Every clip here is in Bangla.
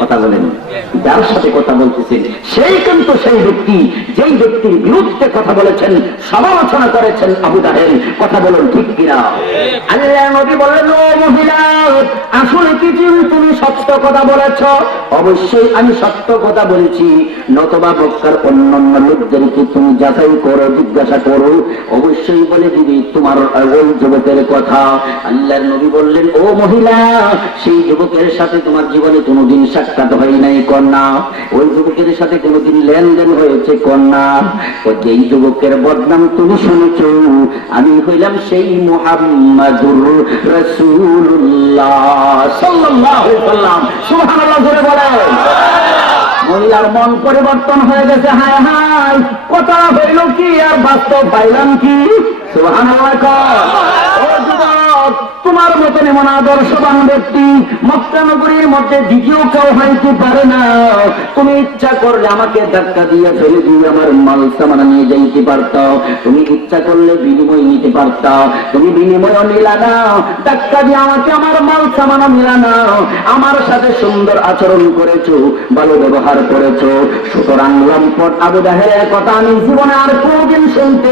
কথা বলেন। যার সাথে কথা বলতেছেন সেই কিন্তু সেই ব্যক্তি, যেই ব্যক্তির বিরুদ্ধে কথা বলেছেন, সমালোচনা করেছেন আবু তাহের কথা বলুন ঠিক কিনা? আল্লাহ নবী বললেন, ও মহিলা, আসলে কি তুমি সত্য কথা বলেছ? অবশ্যই আমি সত্য কথা বলেছি। নতবা বক্কার অন্যান্য লোকদেরকে তুমি যাচাই করো, জিজ্ঞাসা করো। অবশ্যই বলে দিবি তোমার ওই যুবকের কথা। আল্লাহর নবী বললেন, ও মহিলা, সেই যুবকের সাথে তোমার জীবনে কোনোদিন সাক্ষাৎ হয় নাই, কন্যা। ওই যুবকের সাথে কোনোদিন লেনদেন হয়েছে, কন্যা। ও যেই যুবকের বদনাম তুমি শুনেছ, আমি হইলাম সেই মুহাম্মাদুর রাসূলুল্লাহ। মহিলার মন পরিবর্তন হয়ে গেছে, হায় হায়। কথা হইল কি আর বাস্তব পাইলাম কি? সুবহানাল্লাহ তোমার মতন এমন আদর্শবান ব্যক্তি মক্কানগরীর মধ্যে দ্বিতীয় কেউ হইতে পারে না। তুমি ইচ্ছা করলে আমাকে ধাক্কা দিয়ে ফেলে দিয়ে আমার মাল সামানা নিয়ে যাইতে পারত। তুমি ইচ্ছা করলে বিনিময় নিতে পারত। তুমি বিনিময় নিলা না। ধাক্কা দিয়ে আমাকে আমার মাল সামানা মিলা না। আমার সাথে সুন্দর আচরণ করেছ, ভালো ব্যবহার করেছ। সুতরাং লম্পট আবু জাহেলের কথা আমি জীবনে আর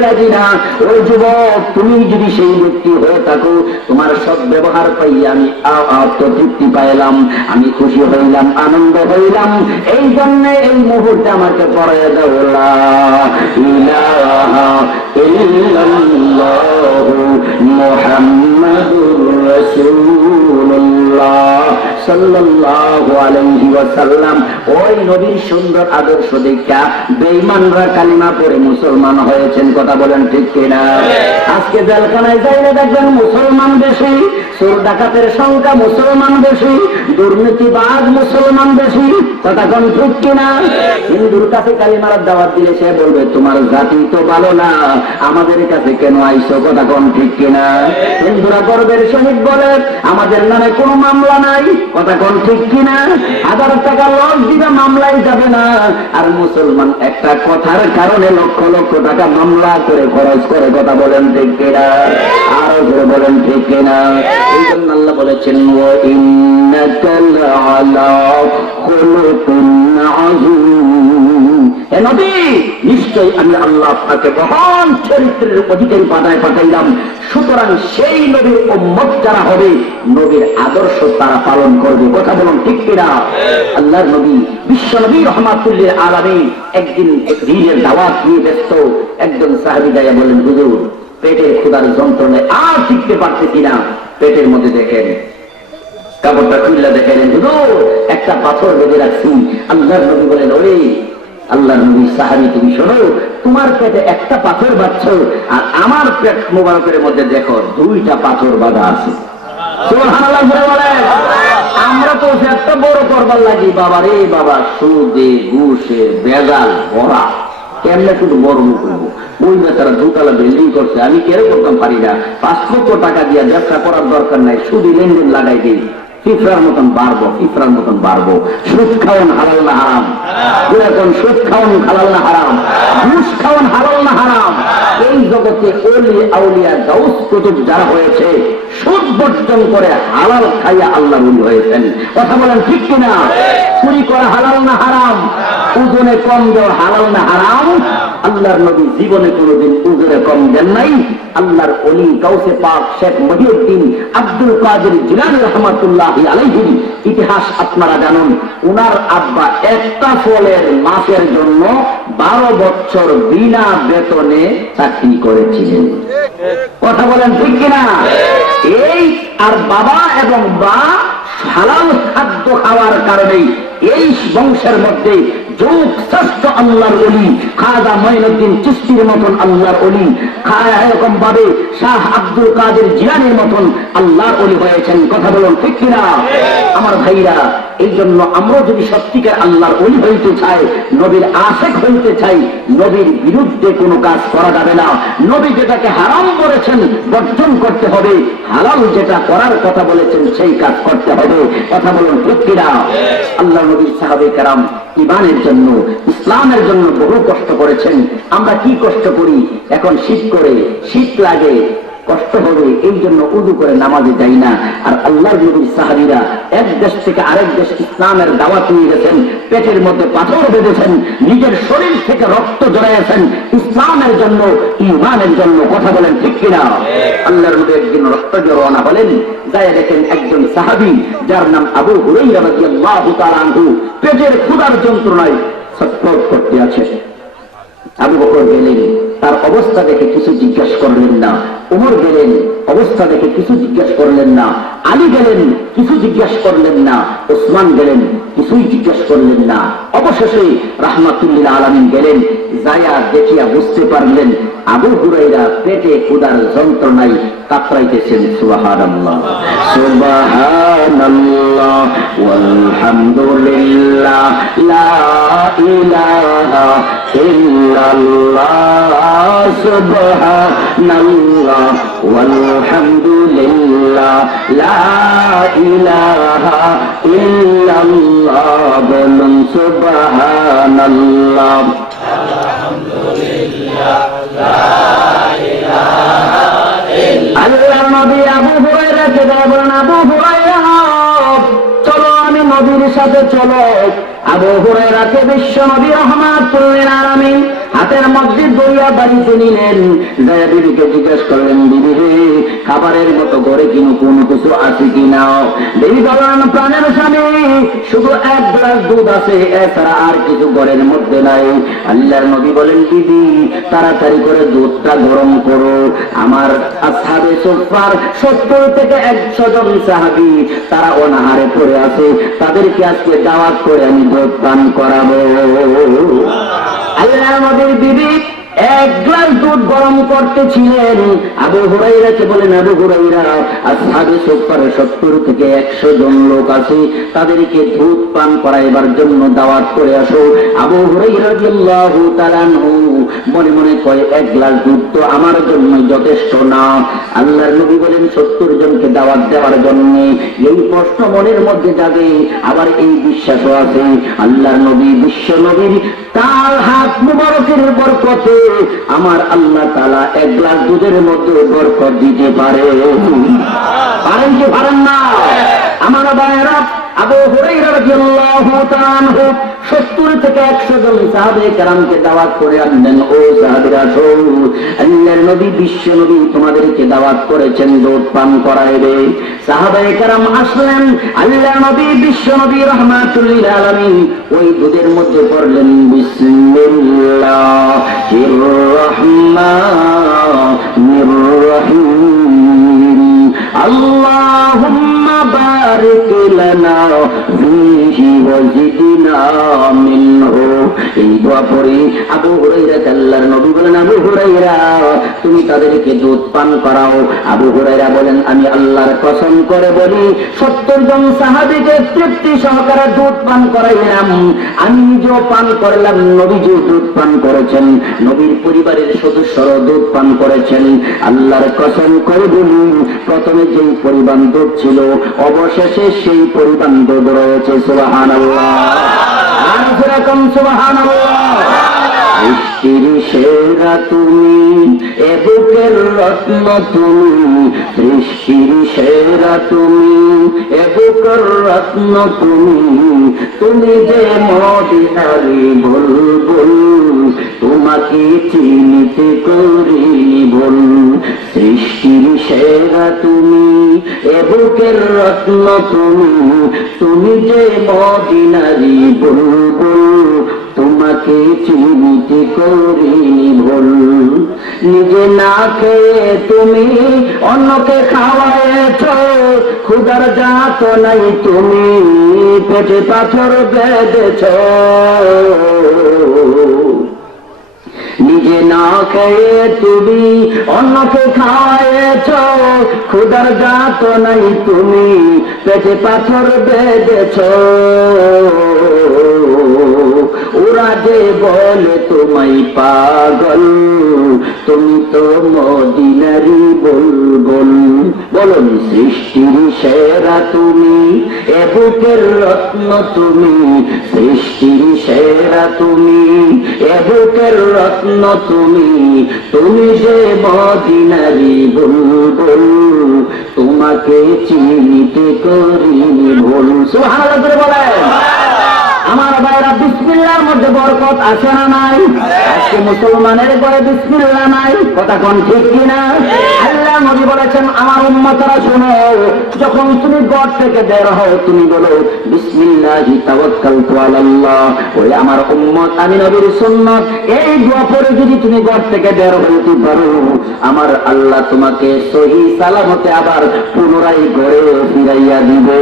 রাজি না। ওই যুবক, তুমি যদি সেই ব্যক্তি হয়ে থাকো, তোমার সব ব্যবহার পাই আমি আত্মতৃপ্তি পাইলাম, আমি খুশি হইলাম, আনন্দ হইলাম। এই জন্য এই মুহূর্তে আমাকে পড়ে রাসূলুল্লাহ। সাল্লাল্লাহু আলাইহি ওয়াসাল্লাম ওই নবীর সুন্দর আদর্শ দেখা বেঈমানরা কালিমা পড়ে মুসলমান হয়েছেন কথা বলেন ঠিক কিনা? আজকে জেলখানায় যাইলে দেখবেন মুসলমান বেশি চোর ডাকাতের সংখ্যা মুসলমান বেশি দুর্নীতিবাজ মুসলমান বেশি কথা কোন ঠিক কিনা? হিন্দুর কাছে কালিমার দাওয়াত দিলে সে বলবে তোমার জাতি তো ভালো না আমাদের কাছে কেন আইসো কথা কোন ঠিক কিনা? হিন্দুরা গর্বের সহিত বলে আমাদের নামে কোনো মামলা নাই কথা কোন ঠিক কিনা? হাজার টাকা লস দিবে, মামলায় যাবে না। আর মুসলমান একটা কথার কারণে লক্ষ লক্ষ টাকা মামলা করে খরচ করে কথা বলেন ঠিক কিনা? আরও করে বলেন ঠিক কিনা? এই জন্য আল্লাহ বলেছেন ও ইন্নাকাল আলা খুলুকুন আযীম। নবী, নিশ্চয়ই আমি আল্লাহ আপনাকে মহান চরিত্রের অধিকারী পাতায় পাঠাইলাম। সুতরাং সেই নবীর উম্মত যারা হবে, নবীর আদর্শ তারা পালন করবে। কথা বলুন ঠিক কিনা? আল্লাহর নবী, বিশ্ব নবী রহমাতুল্লির আলামী একদিন এক দিনের দাওয়াত নিয়ে ব্যস্ত একজন সাহাবি গায়া বলেন, হুজুর, পেটের ক্ষুদার যন্ত্রণায় আর টিকতে পারছে কিনা? পেটের মধ্যে দেখেন, কাপড়টা খুললা দেখাইলেন হুজুর, একটা পাথর বেঁধে রাখছি। আল্লাহর নবী বলেন, ওরে আল্লাহ নবী সাহাবি তুমি শোনো, তোমার পেটে একটা পাথর বাঁধছ, আর আমার পেট মোবারকের মধ্যে দেখো দুইটা পাথর বাঁধা আছে। আমরা তো একটা বড় করবার লাগি, বাবা রে বাবা, সুদে, ঘুষে, বেজাল ভরা কেমনে শুধু বড় করব ওই বেচারা দুতলা বিল্ডিং করছে, আমি কেন করতাম পারি না। পাঁচ লক্ষ টাকা দিয়ে ব্যবসা করার দরকার নাই শুধু লেনদেন লাগাই দিই। ফিফরার মতন বাড়বো ফিফরার মতন বাড়বো। সুদ খাওয়ান হালাল না হারাম। এখন, সুদ খাওয়ান হালাল না হারাম। ঘুষ খাওয়ান হালাল না হারাম। এই জগতে ওলি আউলিয়া, গাউস, কুতুব যারা হয়েছে, সুদ বর্জন করে হালাল খাইয়া আল্লাহ উনি হয়েছেন। কথা বলেন ঠিক কিনা? চুরি করা হালাল না হারাম। ওজনে কম দেওয়া হালাল না হারাম। আল্লাহর নবী জীবনে কোনোদিন উজরে কম দেন নাই। আল্লাহর অলি কাউসে পাক শেখ মহিউদ্দিন আব্দুল কাদের জিলানি রহমাতুল্লাহ আলাইহির ইতিহাস আপনারা জানুন, উনার আব্বা একটা ফলের মাসের জন্য বারো বছর বিনা বেতনে চাকরি করেছিলেন। কথা বলেন ঠিক কিনা? এই আর বাবা এবং বা হালাল খাদ্য খাওয়ার কারণেই এই বংশের মধ্যে যোগ শ্রেষ্ঠ আল্লাহর অলি খাজা মঈনুদ্দিন চিস্তির মতন আল্লাহর অলি খায়া এরকম ভাবে শাহ আব্দুল কাদের জিলানের মতন আল্লাহর অলি হয়েছেন। কথা বলুন ঠিক কিনা? আমার ভাইরা এই জন্য আমরা যদি সত্যিকার আল্লাহর অলি হইতে চাই নবীর আশেক হইতে চাই নবীর বিরুদ্ধে কোনো কাজ করা যাবে না। নবী যেটাকে হারাম করেছেন বর্জন করতে হবে। হালাল যেটা করার কথা বলেছেন সেই কাজ করতে হবে। কথা বলুন আল্লাহ নবীর সাহাবে কারাম ইমানের জন্য ইসলামের জন্য বহু কষ্ট করেছেন। আমরা কি কষ্ট করি? এখন শীত করে শীত লাগে কষ্ট হবে এই জন্য উদু করে নামাজে যাই না। আর আল্লাহ নবীর সাহাবিরা এক দেশ থেকে আরেক দেশ ইসলামের দাওয়াত নিয়ে গেছেন পেটের মধ্যে পাথর বেঁধেছেন নিজের শরীর থেকে রক্ত জড়াইয়াছেন ইসলামের জন্য ইমানের জন্য কথা বলেন ঠিক কিনা? আল্লাহর নবী একদিন রক্ত জড়ানা হলেন যায় দেখেন একজন সাহাবি যার নাম আবু হুরাইরা রাদিয়াল্লাহু তাআলা আনহু পেটের ক্ষুধার যন্ত্রণায় ছটফট করতে আছে। আবু বকর গেলেন তার অবস্থা দেখে কিছু জিজ্ঞাসা করলেন উমর গেলেন, অবস্থা দেখে কিছু জিজ্ঞাসা করলেন না। আলী গেলেন, কিছু জিজ্ঞাসা করলেন না। ওসমান গেলেন, কিছুই জিজ্ঞাসা করলেন না। অবশেষে রাহমাতুল্লিল আলমিন গেলেন যায়া দেখিয়া বুঝতে পারলেন, আবু হুরাইরা পেটে ক্ষুদার যন্ত্রণায় লা ইলাহা ইল্লাল্লাহ সুবহানাল্লাহ ওয়ালহামদুলিল্লাহ লা ইলাহা ইল্লাল্লাহ, বলুন সুবহানাল্লাহ। আল্লাহ নবী আবু হুরায়রা কে বলেন? আবু হুরায়রা, চলো আমি নবীর সাথে চলো। আবু বিশ্ব নবী হাতের মধ্যে দইয়া বাড়িতে নিলেন বিবিকে জিজ্ঞেস করলেন, বিবি হে, খাবারের মতো ঘরে কিনো কোন কিছু আছে কিনা দেবী বলেন প্রাণের স্বামী, শুধু এক গ্লাস দুধ আছে, এছাড়া আর কিছু ঘরের মধ্যে নাই। আল্লাহর নবী বলেন দিদি তাড়াতাড়ি করে দুধটা গরম করো। আমার আসাবে সোফার সত্তর থেকে একশো জন সাহাবি, তারা অনাহারে পড়ে আছে তাদেরকে আজকে দাওয়াত করে আমি যোগদান করাবো। আল্লাহ আমাদের বিবি এক গ্লাস দুধ গরম করতেছিলেন আবু হুরাইরাকে বলেন, আবু হুরাইরা আসহাবে সুপার সত্তর থেকে একশো জন লোক আছে, তাদেরকে দুধ পান করাইবার জন্য দাওয়াত করে আসো। আবু হুরাইরা মনে মনে কয়, এক গ্লাস দুধ তো আমার জন্য যথেষ্ট না। আল্লাহর নবী বলেন, সত্তর জনকে দাওয়াত দেওয়ার জন্য এই প্রশ্ন মনের মধ্যে জাগে, আবার এই বিশ্বাসও আছে। আল্লাহর নবী, বিশ্ব নবীর তার হাত মুবারকের বরকতে আমার আল্লাহ তালা এক গ্লাস দুধের মধ্যে বরকত দিতে পারে। পারেন কি পারেন না? আমার ভাইয়েরা, আবু 70 থেকে 100 জন সাহাবে কেরামকে দাওয়াত করে আনলেন, ও সাহাবীরা আল্লাহর নবী, বিশ্ব নবী তোমাদেরকে দাওয়াত করেছেন দুধ পান করাইবে। সাহাবায়ে কেরাম আসলেন, আল্লাহর নবী, বিশ্ব নবী, রাহমাতুল্লিল আলামিন। ওই দুধের মধ্যে পড়লেন বিসমিল্লাহির রহমানির রহিম, আল্লাহুম্মা বারিক লানা ফীহি ওয়াজিদনা মিনহু। এই দোয়া পড়ে আবু হুরাইরা আল্লাহর নবী বলেন, আবু তুমি তাদেরকে দুধ পান করাও। আবু হুরাইরা বলেন, আমি আল্লাহর কসম করে বলি, সত্তর জন সাহাবীকে তৃপ্তি সহকারে দুধ পান করাইলাম। আমি নিজেও পান করলাম নবীজি দুধ পান করেছেন। নবীর পরিবারের সদস্যরাও দুধ পান করেছেন। আল্লাহর কসম করে বলি, প্রথমে যেই পরিমাণ দুধ ছিল অবশেষে সেই পরিমাণ দুধ রয়েছে সুবাহান আর যেরকম সুবাহান সৃষ্টির সেরা তুমি, এ বুকের রত্ন তুমি, সৃষ্টির সেরা তুমি, এ বুকের রত্ন তুমি। তুমি যে মদিনারি বুলবুল, তোমাকে চিনিতে করিনি ভুল। সৃষ্টির সেরা তুমি, এ বুকের রত্ন তুমি তুমি যে মদিনারি বুলবুল তোমাকে চিনিতে করিনি ভুল। নিজে না খেয়ে তুমি অন্যকে খাওয়ায়েছ ক্ষুদার জাত নাই তুমি, পেটে পাথর বেঁধেছ। নিজে না খেয়ে তুমি অন্যকে খাওয়ায়েছ ক্ষুদার জাত নাই তুমি, পেটে পাথর বেঁধেছ। ওরা যে বলে তোমায় পাগল, তুমি তো মদিনারি বল বল বলুন সৃষ্টির সেরা তুমি, এ বুকের রত্ন তুমি, সৃষ্টির সেরা তুমি, এ বুকের রত্ন তুমি তুমি যে মদিনারি বুলবুল, তোমাকে চিনিতে করি সুবহানাল্লাহ করে বলেন। আমার ভাইরা বিসমিল্লার মধ্যে বরকত আছে না নাই? আজকে মুসলমানের ঘরে বিসমিল্লা নাই, কথা কোন ঠিক কিনা? আল্লাহ নবী বলেছেন, আমার উম্মতরা শুনো, যখন তুমি ঘর থেকে বের হও, তুমি বলো, বিসমিল্লাহি তাওয়াক্কালতু আলাল্লাহ। ওই আমার উম্মত আমি নবীর সুন্নাত। এই দোয়া পড়ে যদি তুমি ঘর থেকে বের হইতে পারো, আমার আল্লাহ তোমাকে সহি সালামতে আবার পুনরায় ঘরে ফিরাইয়া দিবে।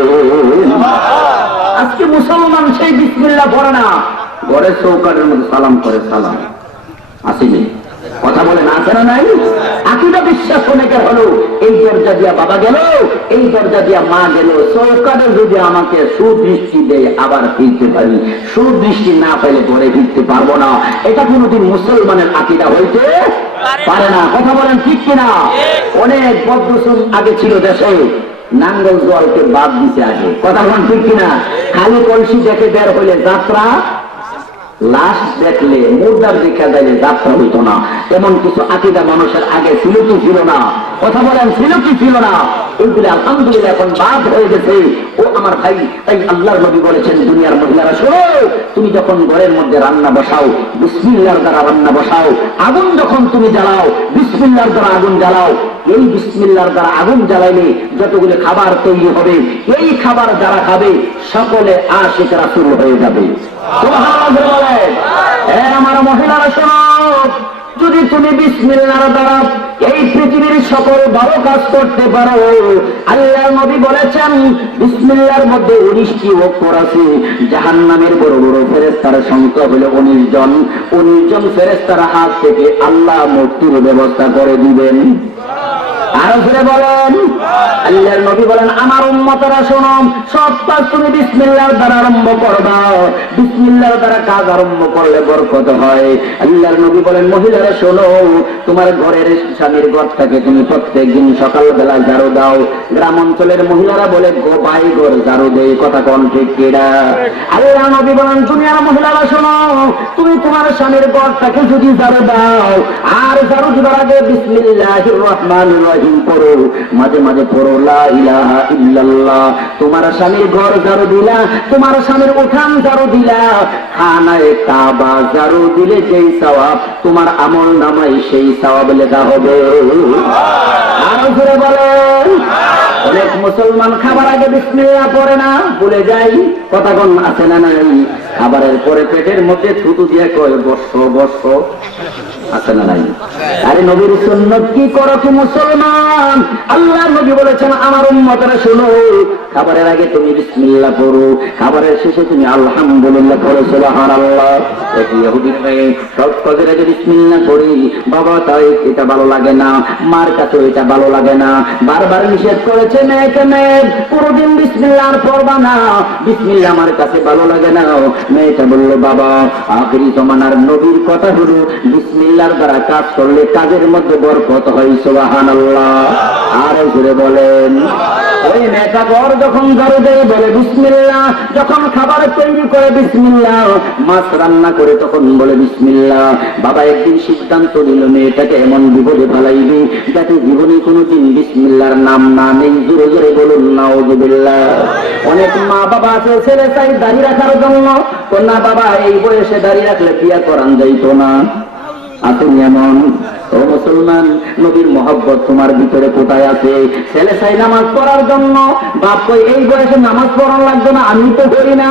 আজকে মুসলমান সেই বিসমিল্লা পড়ে না। ঘরের চৌকাটের মধ্যে সালাম করে, সালাম। আসেনি। কথা বলে না আসে না নাই? আকিদা বিশ্বাস অনেকের হলো? এই দরজা দিয়া বাবা গেল, এই দরজা দিয়া মা গেল। চৌকাটে যদি আমাকে সুদৃষ্টি দেয়, আবার ফিরতে পারি। সুদৃষ্টি না পেলে ঘরে ফিরতে পারব না। এটা কোনোদিন মুসলমানের আকিদা হইতে পারে না। কথা বলেন ঠিক কিনা? অনেক বদরসুম আগে ছিল দেশে। নাঙ্গল জলকে বাদ দিতে আগে কথা বল ঠিক কিনা? খালি কলসি দেখে বের হইলে যাত্রা? লাশ দেখলে, মুর্দার দেখা দিলে যাত্রা হইত না। এমন কিছু আকিদা মানুষের আগে ছিল কি ছিল না? কথা বলেন, ছিল কি ছিল না? আলহামদুলিল্লাহ, এখন বাদ হয়ে গেছে। ও আমার ভাই, তাই আল্লাহর নবী বলেছেন, দুনিয়ার মহিলারা, শোনো, তুমি যখন ঘরের মধ্যে রান্না বসাও বিসমিল্লার দ্বারা রান্না বসাও, আগুন যখন তুমি জ্বালাও বিসমিল্লার দ্বারা আগুন জ্বালাও, এই বিসমিল্লার দ্বারা আগুন জ্বালাইলে যতগুলো খাবার তৈরি হবে, এই খাবার যারা খাবে, সকলে আশিকরা শুরু হয়ে যাবে। সুবহানাল্লাহ আমার মহিলারা, শোনো। যদি তুমি বিসমিল্লার দ্বারা এই পৃথিবীর সকল ভালো কাজ করতে পারো, আল্লাহ নবী বলেছেন, বিসমিল্লার মধ্যে উনিশটি অক্ষর আছে। জাহান নামের বড় বড় ফেরেস্তার সংখ্যা হলো উনিশ জন। উনিশ জন ফেরেস্তার হাত থেকে আল্লাহ মুক্তির ব্যবস্থা করে দিবেন। আরও বলেন। আল্লাহর নবী বলেন, আমার সব তুমি বিসমিল্লাহর দ্বারা আরম্ভ করবা। বিসমিল্লাহর দ্বারা কাজ আরম্ভ করলে বরকত হয়। আল্লাহর নবী বলেন, মহিলারা শোনো, তোমার ঘরের স্বামীর ঘরটাকে তুমি প্রত্যেক দিন সকালবেলা ঝাড়ু দাও। গ্রাম অঞ্চলের মহিলারা বলে, গো বাই ঘর ঝাড়ু দেয় কথা কোন ঠিক কিনা? আল্লাহ নবী বলেন, দুনিয়ার মহিলারা শোনো, তুমি তোমার স্বামীর ঘরটাকে যদি ঝাড়ু দাও, আর ঝাড়ু দিবার আগে বিসমিল্লাহির রহমানির রহিম মাঝে মাঝে পড়ো তোমার স্বামীর ঘর ঝাড়ু দিলা, তোমার স্বামীর উঠান ঝাড়ু দিলা। খানায় ঝাড়ু দিলে যেই তোমার আমল নামাই সেই সওয়াব লেখা হবে। জোরে অনেক মুসলমান খাবার আগে বিসমিল্লাহ পড়ে না, ভুলে যাই কথা কোন আছে না নাই? খাবারের পরে পেটের মধ্যে থুতু দিয়ে কয় বর্ষ বর্ষ আরে নবীর সুন্নত কি করো কি মুসলমান? আল্লাহ নবী বলেছেন, আমার খাবারের আগে তুমি বিসমিল্লাহ পড়ো, খাবারের শেষে তুমি আলহামদুলিল্লাহ পড়ো সব আগে বিসমিল্লাহ পড়ি, বাবা, তাই এটা ভালো লাগে না, মার কাছে এটা ভালো লাগে না। বারবার নিষেধ করেছে মেয়েকে মেয়ে পুরোদিন বিসমিল্লাহ পড়বা না, বিসমিল্লাহ আমার কাছে ভালো লাগে না। মেয়েটা বলল, বাবা, আখরি জমানার নবীর কথা হলো বিসমিল্লার দ্বারা কাজ করলে কাজের মধ্যে বরকত হয় সোহান আল্লাহ আরও জুড়ে বলেন। ওই ঘর যখন দেয় বলে বিসমিল্লা যখন খাবার তৈরি করে বিসমিল্লা মাছ রান্না করে, তখন বলে বিসমিল্লা বাবা একদিন সিদ্ধান্ত মেয়েটাকে এমন বিপদে যাতে জীবনে বিসমিল্লার নাম না নেই। জোরে জোরে বলুন, নাউজুবিল্লাহ। অনেক মা বাবা আছে, ছেলে চাই দাড়ি রাখার জন্য। না বাবা, এই বয়সে দাড়ি রাখলে বিয়া করান যাইতো না? আপনি এমন ও মুসলমান, নবীর মহব্বত তোমার ভিতরে কোথায় আছে? ছেলে চাই নামাজ পড়ার জন্য। বাপ এই বয়সে নামাজ পড়ানো লাগবে না, আমি তো করি না।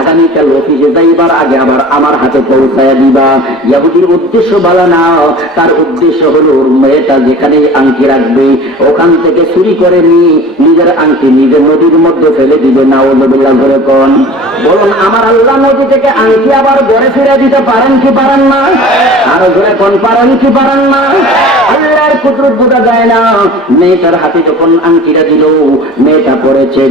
আগামীকাল অফিসে যাইবার আগে আবার আমার হাতে পৌঁছায় দিবা। ইয়াহুদির উদ্দেশ্য বলা না, তার উদ্দেশ্য হলো ওর মেয়েটা যেখানে আংটি রাখবে, ওখান থেকে চুরি করে নিয়ে নিজের আংটি নিজের নদীর মধ্যে ফেলে দিবে না ও নবীল্লা করে কন। বলুন, আমার আল্লাহ নদী থেকে আংটি আবার ঘরে ফিরে দিতে পারেন কি পারেন না? আরও ঘরে কন, পারেন কি পারেন না? আল্লাহর কুদরত বোঝা যায় না। মেয়েটার হাতে যখন আংটিটা দিল মেয়েটা পড়েছে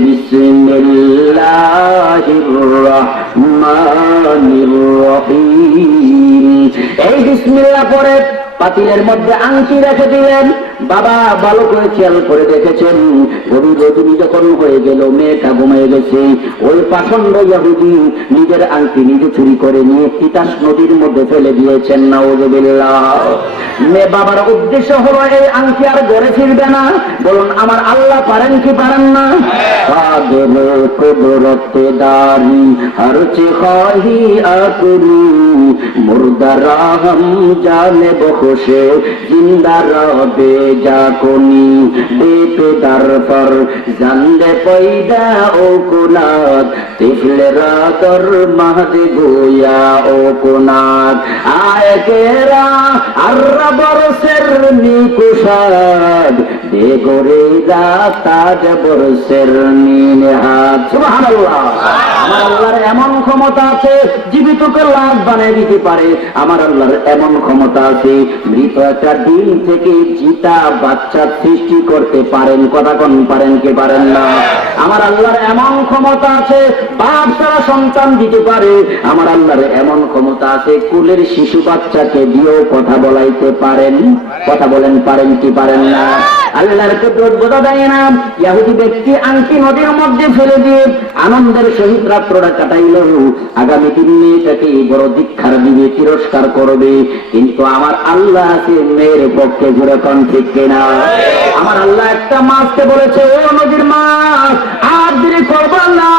এই বিসমিল্লাহ পড়ে পাতিলের মধ্যে আংটি রেখে দিলেন। বাবা ভালো করে খেয়াল করে দেখেছেন। গভীর রজনী যখন হয়ে গেল, মেয়েটা ঘুমিয়ে গেছে। ওই পাখন্ড ইয়াহুদি নিজের আংটি নিজে চুরি করে নিয়ে তিতাস নদীর মধ্যে ফেলে দিয়েছেন। না মেয়ে বাবার উদ্দেশ্য হলো, এই আংটি আর গড়ে ফিরবে না। বলুন, আমার আল্লাহ পারেন কি পারেন না? কাদের কুদরতে দারি হর চে খাহি আকরু। মুর্দারা জানে বখশে জিন্দা রবে জাকনি বেপে দার ফর জানলে পয়দা ও কুনাত তিফলে রাতর মাহদে গোয়া ও কুনাত আয় কেরা আর বরসের নিকুশাদ দে গোরে রাতাজ বরসের নিনহাত সুবহানাল্লাহ। আমার আল্লাহর এমন ক্ষমতা আছে, জীবিতকে লাভ বানিয়ে দিতে পারে। আমার আল্লাহর এমন ক্ষমতা আছে মৃত একটা ডিম থেকে জিতা বাচ্চা সৃষ্টি করতে পারেন, কথা কোন, পারেন কি পারেন না? আমার আল্লাহর এমন ক্ষমতা আছে, বাপ সারা সন্তান দিতে পারে। আমার আল্লাহর এমন ক্ষমতা আছে, কুলের শিশু বাচ্চাকে দিয়েও কথা বলাইতে পারেন। কথা বলেন, পারেন কি পারেন না? আল্লাহর কুদরত বোঝা যায় না, ইয়াহুদি ব্যক্তি আংটি নদীর মধ্যে ফেলে দিয়ে আনন্দের সহিত রাত্রটা কাটাইল। আগামী দিন মেয়েটাকে বড় দীক্ষার দিবে তিরস্কার করবে। কিন্তু আমার আল্লাহ আছে মেয়ের পক্ষে ঘুরে কন ঠিক কিনা? আমার আল্লাহ একটা মাছকে বলেছে, ও নদীর মাছ আর দিনে করবা করে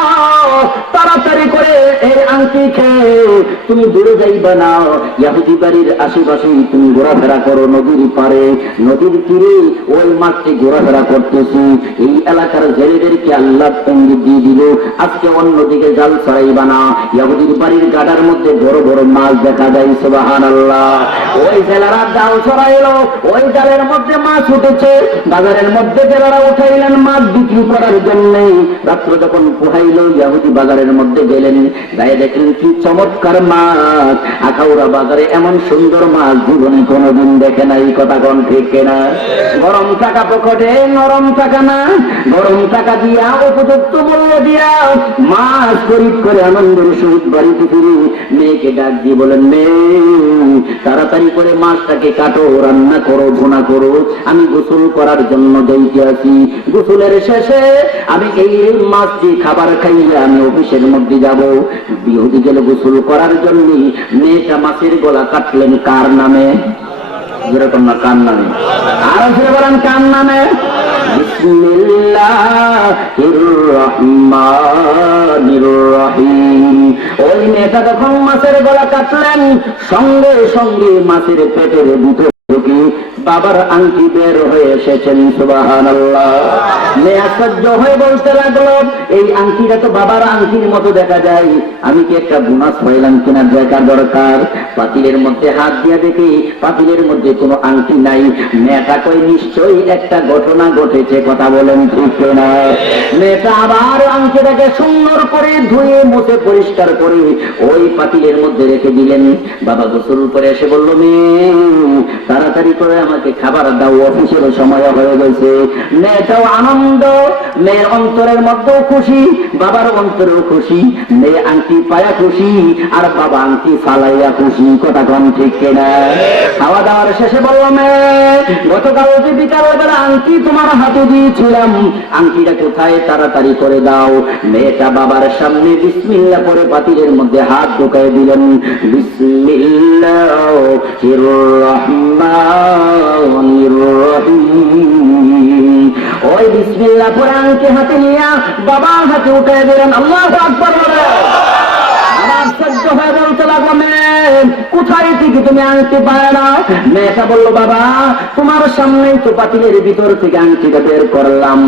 তুমি দূরে যাইবা না। ইয়াহুদি বাড়ির আশেপাশে তুমি ঘোরাফেরা করো নদীর পারে নদীর তীরে ওই মাছটি ঘোরাফেরা করতেছি। এই এলাকার জেলেদেরকে আল্লাহ তঙ্গি দিয়ে দিল। আজকে অন্যদিকে জাল ছড়াইবা না। ইয়াহুদির বাড়ির গাডার মধ্যে বড় বড় মাছ দেখা যায় সুবাহান আল্লাহ ওই জেলারা জাল ছড়াইলো। ওই জালের মধ্যে মাছ উঠেছে। বাজারের মধ্যে জেলারা উঠাইলেন মাছ বিক্রি করার জন্য। রাত্র যখন পোহাইল, ইয়াহুদি বাজারের মধ্যে গেলেন। গায়ে দেখলেন কি চমৎকার মাছ। আখাউড়া বাজারে এমন সুন্দর মাছ জীবনে কোনোদিন দেখে নাই। কথা কোন ঠিক কেনা? গরম টাকা পকেটে, নরম টাকা না। গরম টাকা দিয়া, উপযুক্ত মূল্য দিয়া মাছ খরিদ করে আনন্দের সহিত বাড়িতে ফিরে। মেয়েকে ডাক দিয়ে বলেন, মেয়ে, তাড়াতাড়ি করে মাছটাকে কাটো, রান্না করো, ভুনা করো। আমি গোসল করার জন্য যাইতে আছি। গোসলের শেষে আমি এই মাছটি খাবার খাইলে আমি অফিসের মধ্যে যাব। বিহুদি গেলে গোসল করার জন্য মেয়েটা মাছের গলা কাটলেন কার নামে? যেরকম না, কার নামে? আরও ফিরে বলেন, কার নামে? ওই মেয়েটা যখন মাছের গলা কাটলেন, সঙ্গে সঙ্গে মাছের পেটের ভিতর থেকে বাবার আংটি বের হয়ে এসেছেন সুবাহান আশ্চর্য হয়ে বলতে লাগল, এই আংটিটা তো বাবার আংটির মতো দেখা যায়। আমি কি একটা বোনাস পাইলাম কিনা দেখা দরকার? পাতিলের মধ্যে হাত দিয়ে দেখি, পাতিলের মধ্যে কোনো আংটি নাই। মেয়েটা কই নিশ্চয়ই একটা ঘটনা ঘটেছে, কথা বলেন ঠিক না মেয়েটা আবার আংটিটাকে সুন্দর করে ধুয়ে, মুছে পরিষ্কার করে ওই পাতিলের মধ্যে রেখে দিলেন। বাবা গোসল করে এসে বলল, মেয়ে তাড়াতাড়ি করে আমাকে খাবার দাও অফিসের সময় হয়ে গেছে। মেয়েটাও আনন্দ, মেয়ের অন্তরের মধ্যেও খুশি বাবার অন্তরেও খুশি, মেয়ে আংটি পায়া খুশি, আর বাবা আংটি ফালাইয়া খুশি, কথা কম ঠিক কিনা? খাওয়া দাওয়ার শেষে বলল, মেয়ে, গতকাল যে বিকাল বেলা আংটি তোমার হাতে দিয়েছিলাম, আংটিটা কোথায়? তাড়াতাড়ি করে দাও। মেয়েটা বাবার সামনে বিসমিল্লা করে পাতিলের মধ্যে হাত ঢুকাই দিলেন। বিসমিল্লাহ ওই বিসমিল্লাহ কোরআনকে হাতে নিয়ে বাবা হাতে উঠে দিলেন, আল্লাহ আকবর বলে। আমার সহ্য হয়ে বলতে লাগল মেয়ে কোথায় কোথায় থেকে তুমি আনতে পারে না? মেয়েটা বলল, বাবা, তোমার সামনেই তো পাতিলের ভিতর থেকে আংটিটা বের করলাম।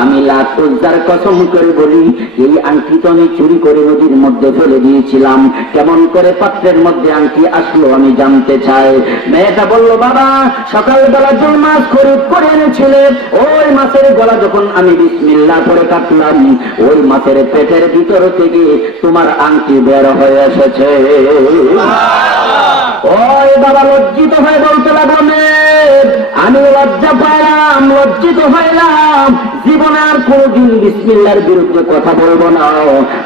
আমি লাখ উজ্জার কসম করে বলি, এই আংটি তো আমি চুরি করে নদীর মধ্যে ফেলে দিয়েছিলাম। কেমন করে পাত্রের মধ্যে আংটি আসলো আমি জানতে চাই? মেয়েটা বলল, বাবা, সকালবেলা যে মাছ খরিদ করে এনেছিলে, ওই মাছের গলা যখন আমি বিসমিল্লা করে কাটলাম, ওই মাছের পেটের ভিতর থেকে তোমার আংটি বের হয়ে এসেছে। ওই বাবা লজ্জিত হয়ে বলতে লাগল আমি লজ্জা পাইলাম, লজ্জিত হইলাম। জীবনে আর কোনোদিন বিসমিল্লার বিরুদ্ধে কথা বলব না।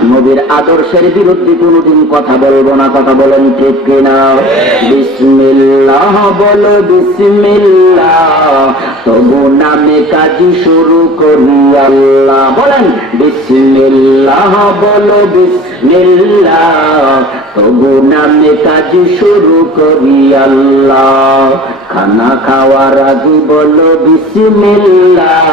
নবীর আদর্শের বিরুদ্ধে কোনোদিন কথা বলব না। কথা বলেন ঠিক কিনা? বিসমিল্লাহ বলো বিসমিল্লাহ, তবু নামে কাজী শুরু করি আল্লাহ। বলেন, বিসমিল্লাহ বলো তবু নামে কাজ শুরু করি আল্লাহ। খানা খাওয়ার আগে বলো বিসমিল্লাহ।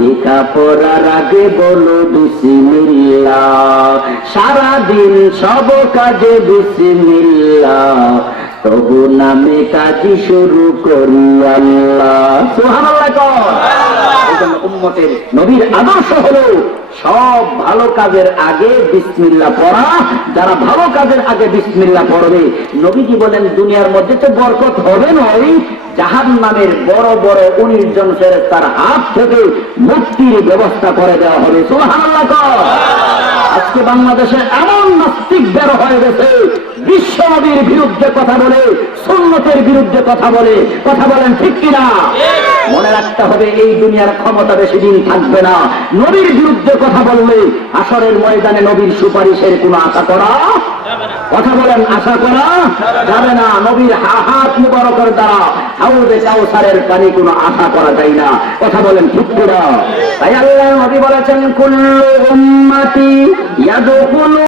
লেখা পড়ার আগে বলো বিসমিল্লাহ। সারাদিন সব কাজে বিসমিল্লাহ। তবু নামে কাজ শুরু করি আল্লাহ। উম্মতের নবীর আদর্শ হলো সব ভালো কাজের আগে বিসমিল্লা পড়া। যারা ভালো কাজের আগে বিসমিল্লা পড়বে নবীজি বলেন দুনিয়ার মধ্যে তো বরকত হবে নয়। জাহান নামের বড় বড় উনিশ জন তার হাত থেকে মুক্তির ব্যবস্থা করে দেওয়া হবে। কর। আজকে বাংলাদেশে এমন বের হয়ে গেছে। বিশ্ব নবীর বিরুদ্ধে কথা বলে, সুন্নতের বিরুদ্ধে কথা বলে। কথা বলেন ঠিক কিনা? মনে রাখতে হবে, এই দুনিয়ার ক্ষমতা বেশি দিন থাকবে না। নবীর বিরুদ্ধে কথা বললে আসরের ময়দানে নবীর সুপারিশের কোনো আশা করা কথা বলেন, আশা করা যাবে না। নবীর হা- হাত মুবারকের দ্বারা হাউদে কাউসারের পানি কোনো আশা করা যায় না। কথা বলেন ঠিক কিনা? তাই আল্লাহ নবী বলেছেন, কুল্লু উম্মতি ইয়াদখুলু